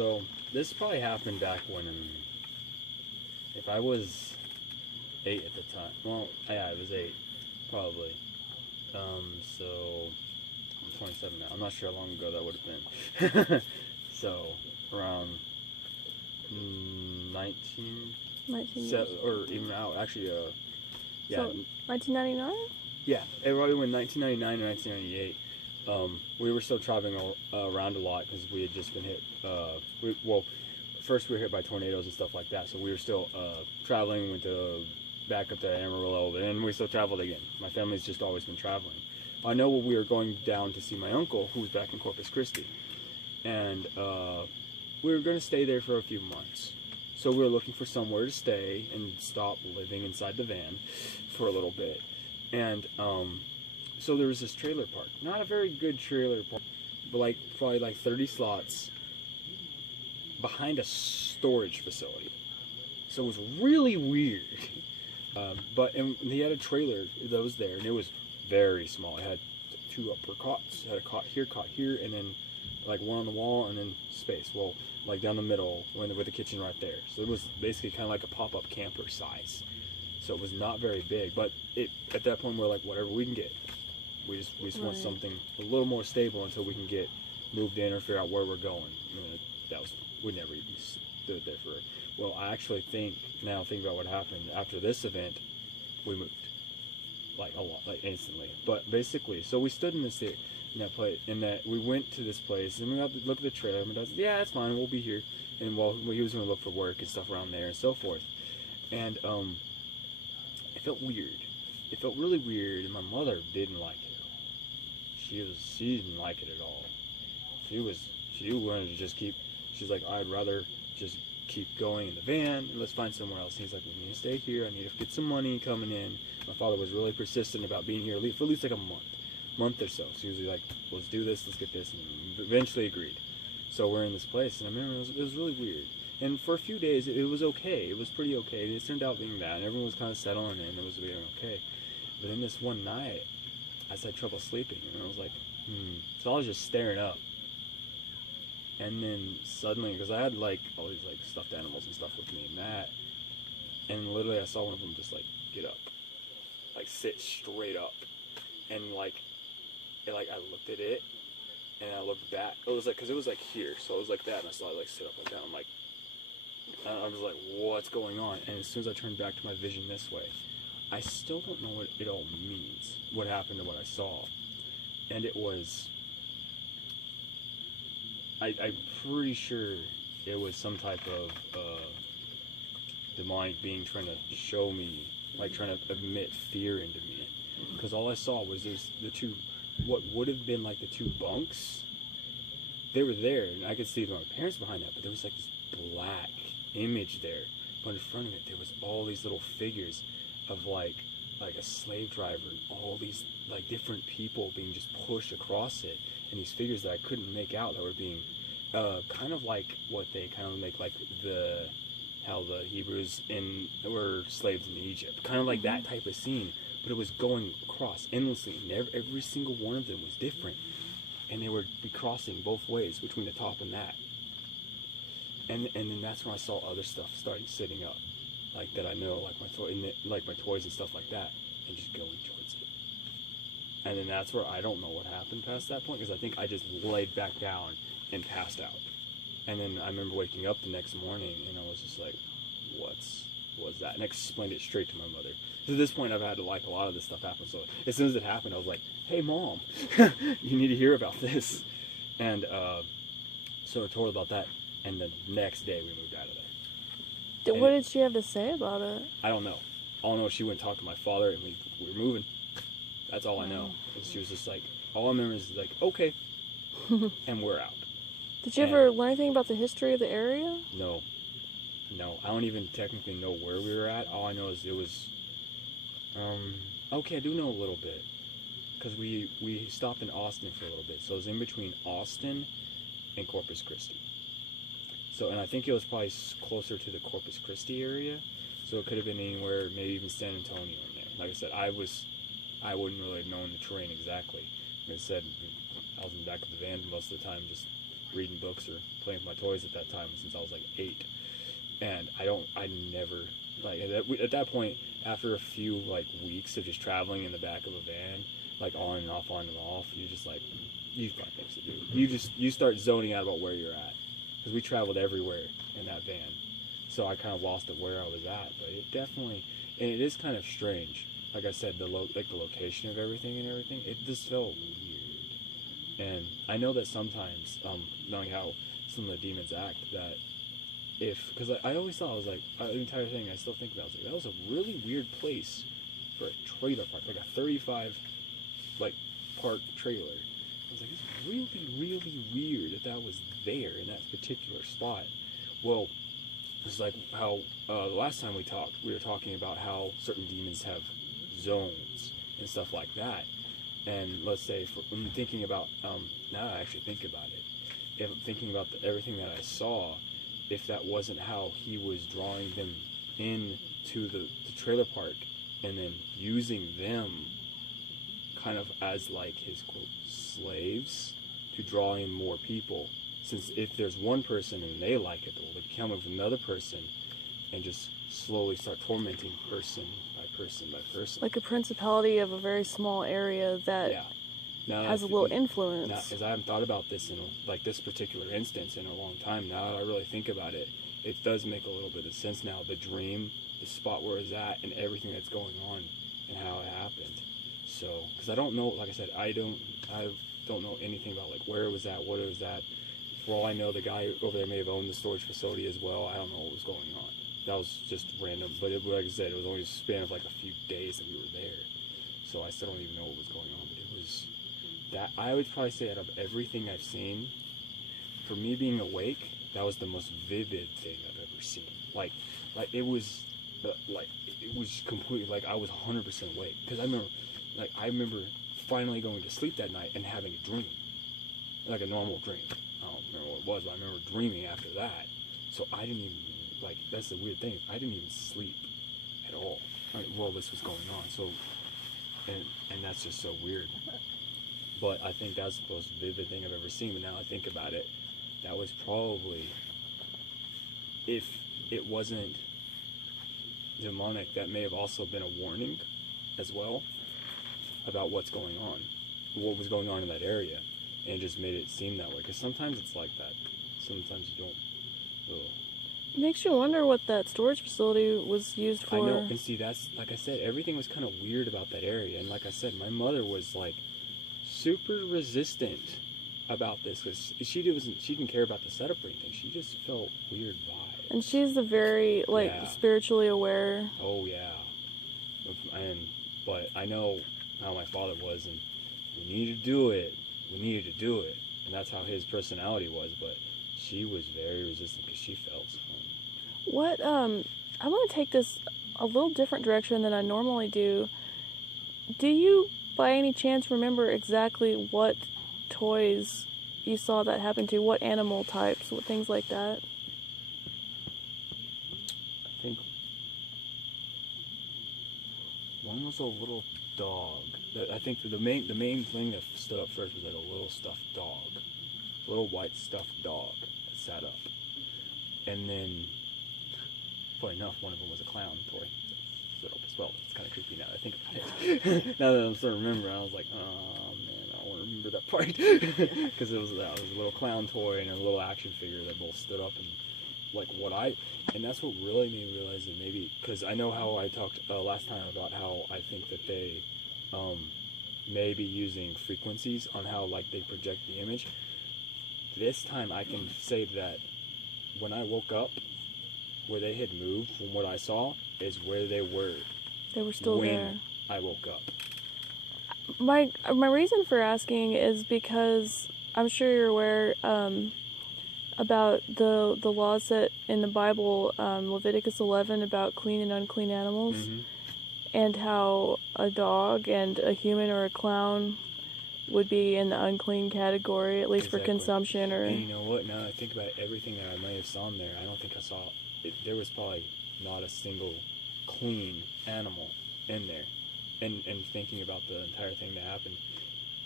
So this probably happened back when, if I was 8 at the time. Well, yeah, I was 8, probably. So I'm 27 now. I'm not sure how long ago that would have been. So around 19, or even out. Actually, yeah. So 1999. Yeah, it probably went 1999 or 1998. We were still traveling around a lot because we had just been hit. First we were hit by tornadoes and stuff like that, so we were still traveling. Went back up to Amarillo, and we still traveled again. My family's just always been traveling. I know we were going down to see my uncle, who was back in Corpus Christi, and we were going to stay there for a few months. So we were looking for somewhere to stay and stop living inside the van for a little bit. And so there was this trailer park. Not a very good trailer park, but probably 30 slots behind a storage facility. So it was really weird. And he had a trailer that was there, and it was very small. It had 2 upper cots. It had a cot here, and then one on the wall, and then space. Well, down the middle, with the kitchen right there. So it was basically kind of like a pop-up camper size. So it was not very big, but at that point we're like, whatever we can get. We just want something a little more stable until we can get moved in or figure out where we're going. We never even stood there for it. Well, I actually think about what happened after this event, we moved a lot, instantly. But basically, so we stood in that place, and that we went to this place, and we got to look at the trailer. My dad said, "Yeah, that's fine. We'll be here." And he was going to look for work and stuff around there and so forth. And it felt weird. It felt really weird, and my mother didn't like it. She didn't like it at all. She wanted to just keep. She's like, I'd rather just keep going in the van and let's find somewhere else. And he's like, we need to stay here. I need to get some money coming in. My father was really persistent about being here for at least a month or so. So he was like, let's do this, let's get this, and eventually agreed. So we're in this place, and I remember it was really weird. And for a few days, it was okay. It was pretty okay. And it turned out being that, and everyone was kind of settling in. It was being okay. But then this one night, I had trouble sleeping, and I was like, So I was just staring up. And then suddenly, because I had all these stuffed animals and stuff with me and literally I saw one of them just get up, sit straight up, and I looked at it, and I looked back. It was because it was here, so it was like that, and I saw it sit up like that. I was like, what's going on? And as soon as I turned back to my vision this way, I still don't know what it all means, what happened to what I saw. And it was, I'm pretty sure it was some type of demonic being trying to show me, trying to emit fear into me. Because all I saw was the two, what would have been the 2 bunks. They were there, and I could see my parents behind that, but there was this black image there. But in front of it, there was all these little figures of a slave driver, and all these different people being just pushed across it, and these figures that I couldn't make out that were being kind of like what they kind of make how the Hebrews were slaves in Egypt, kind of like that type of scene, but it was going across endlessly, and every single one of them was different, and they would be crossing both ways between the top and that. And then that's when I saw other stuff starting sitting up, that I know, my toys and stuff like that, and just going towards it. And then that's where I don't know what happened past that point, because I think I just laid back down and passed out. And then I remember waking up the next morning, and I was just like, what's that? And I explained it straight to my mother. So at this point, I've had a lot of this stuff happen. So as soon as it happened, I was like, hey, Mom, you need to hear about this. And so I told her about that. And the next day, we moved out of there. What did she have to say about it? I don't know. All I know is she went and talked to my father, and we were moving. That's all I know. She was just all I remember is okay, and we're out. Did you ever learn anything about the history of the area? No. I don't even technically know where we were at. All I know is it was, okay, I do know a little bit, because we stopped in Austin for a little bit. So it was in between Austin and Corpus Christi. So, and I think it was probably closer to the Corpus Christi area. So it could have been anywhere, maybe even San Antonio in there. Like I said, I wouldn't really have known the terrain exactly. Like I said, I was in the back of the van most of the time, just reading books or playing with my toys at that time since I was like 8. And I never, like, at that point, after a few, like, weeks of just traveling in the back of a van, like, on and off, you just, like, you've got things to do. You start zoning out about where you're at. Because we traveled everywhere in that van. So I kind of lost it where I was at. But it definitely, and it is kind of strange. Like I said, the location of everything, it just felt weird. And I know that sometimes, knowing how some of the demons act, that because I always thought, I was like, the entire thing I still think about, I was like, that was a really weird place for a trailer park, like a 35 like park trailer. I was like, it's really, really weird that was there in that particular spot. Well, it's like how the last time we talked, we were talking about how certain demons have zones and stuff like that. And let's say, I'm thinking about, now I actually think about it, if I'm thinking about everything that I saw, if that wasn't how he was drawing them into the trailer park and then using them kind of as like his quote slaves to draw in more people. Since if there's one person and they like it, they'll become with another person and just slowly start tormenting person by person by person. Like a principality of a very small area that has a little influence. Because I haven't thought about this in like this particular instance in a long time. Now that I really think about it, it does make a little bit of sense now. The dream, the spot where it's at, and everything that's going on, and how it happened. So, because I don't know, like I said, I don't know anything about like where it was at, what it was at. For all I know, the guy over there may have owned the storage facility as well. I don't know what was going on. That was just random. But like I said, it was only a span of like a few days that we were there. So I still don't even know what was going on. But it was that, I would probably say out of everything I've seen, for me being awake, that was the most vivid thing I've ever seen. Like it was completely, like I was 100% awake. Because I remember finally going to sleep that night and having a dream. Like a normal dream. I don't remember what it was, but I remember dreaming after that. So I didn't even, like, that's the weird thing. I didn't even sleep at all while this was going on. So, and that's just so weird. But I think that's the most vivid thing I've ever seen. But now I think about it, that was probably, if it wasn't demonic, that may have also been a warning as well about what's going on, what was going on in that area. And it just made it seem that way. Because sometimes it's like that. Sometimes you don't. Ugh. It makes you wonder what that storage facility was used for. I know. And see, that's, like I said, everything was kind of weird about that area. And like I said, my mother was like super resistant about this. Because she didn't care about the setup or anything. She just felt weird vibes. And she's a very, spiritually aware. Oh, yeah. But I know how my father was. And we needed to do it. And that's how his personality was, but she was very resistant because she felt something. I want to take this a little different direction than I normally do. Do you, by any chance, remember exactly what toys you saw that happen to? What animal types, what things like that? I think one was a little dog. I think the main thing that stood up first was like a little stuffed dog, a little white stuffed dog that sat up, and then, funny enough, one of them was a clown toy that stood up as well. It's kind of creepy now that I think about it. Now that I'm starting to remember, I was like, oh man, I don't want to remember that part because it was a little clown toy and a little action figure that both stood up and. And that's what really made me realize that maybe, because I know how I talked last time about how I think that they may be using frequencies on how like they project the image. This time I can say that when I woke up, where they had moved from what I saw is where they were. They were still there. When I woke up. My reason for asking is because I'm sure you're aware about the laws that in the Bible, Leviticus 11, about clean and unclean animals, and how a dog and a human or a clown would be in the unclean category, at least for consumption. Or and you know what? Now that I think about everything that I may have saw in there, I don't think I saw it. There was probably not a single clean animal in there. And thinking about the entire thing that happened,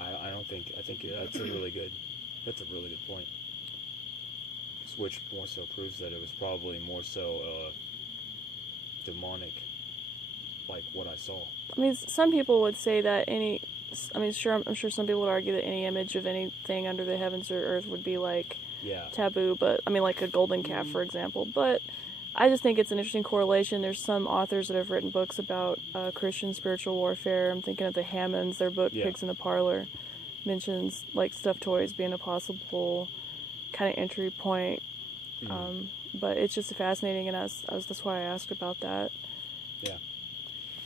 I think that's a really good point. which more so proves that it was probably more so demonic, like what I saw. I mean, some people would say that any. I mean, I'm sure some people would argue that any image of anything under the heavens or earth would be like taboo. But I mean, like a golden calf, for example. But I just think it's an interesting correlation. There's some authors that have written books about Christian spiritual warfare. I'm thinking of the Hammonds. Their book Pigs in the Parlor mentions like stuffed toys being a possible kind of entry point. But it's just fascinating, and that's why I asked about that. Yeah.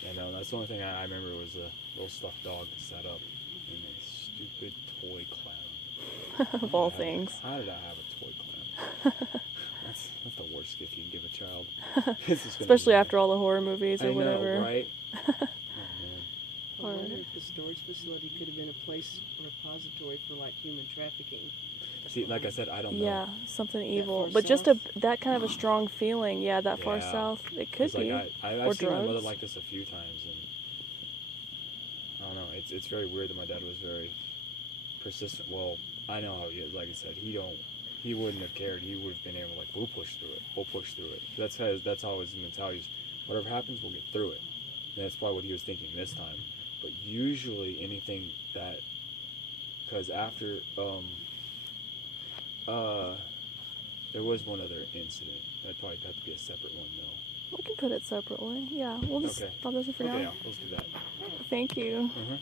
Yeah, no, that's the only thing I remember was a little stuffed dog set up in a stupid toy clown. Of all things. How did I have a toy clown? That's the worst gift you can give a child. Especially after all the horror movies or whatever. I know, right? Oh, man. I wonder if the storage facility could have been a place, a repository for like human trafficking. See, like I said, I don't know. Yeah, something evil, but just that kind of a strong feeling. Yeah, that far south, it could be. Like I've seen my mother like this a few times, and I don't know. It's very weird that my dad was very persistent. Well, I know how he is. Like I said, he wouldn't have cared. He would have been able, like, we'll push through it. We'll push through it. That's always his mentality is, whatever happens, we'll get through it. And that's probably what he was thinking this time. But usually anything that, because after there was one other incident. That'd probably have to be a separate one, though. We can put it separately. Yeah, we'll just stop this for now. Okay, yeah, let's do that. Thank you. Mm-hmm.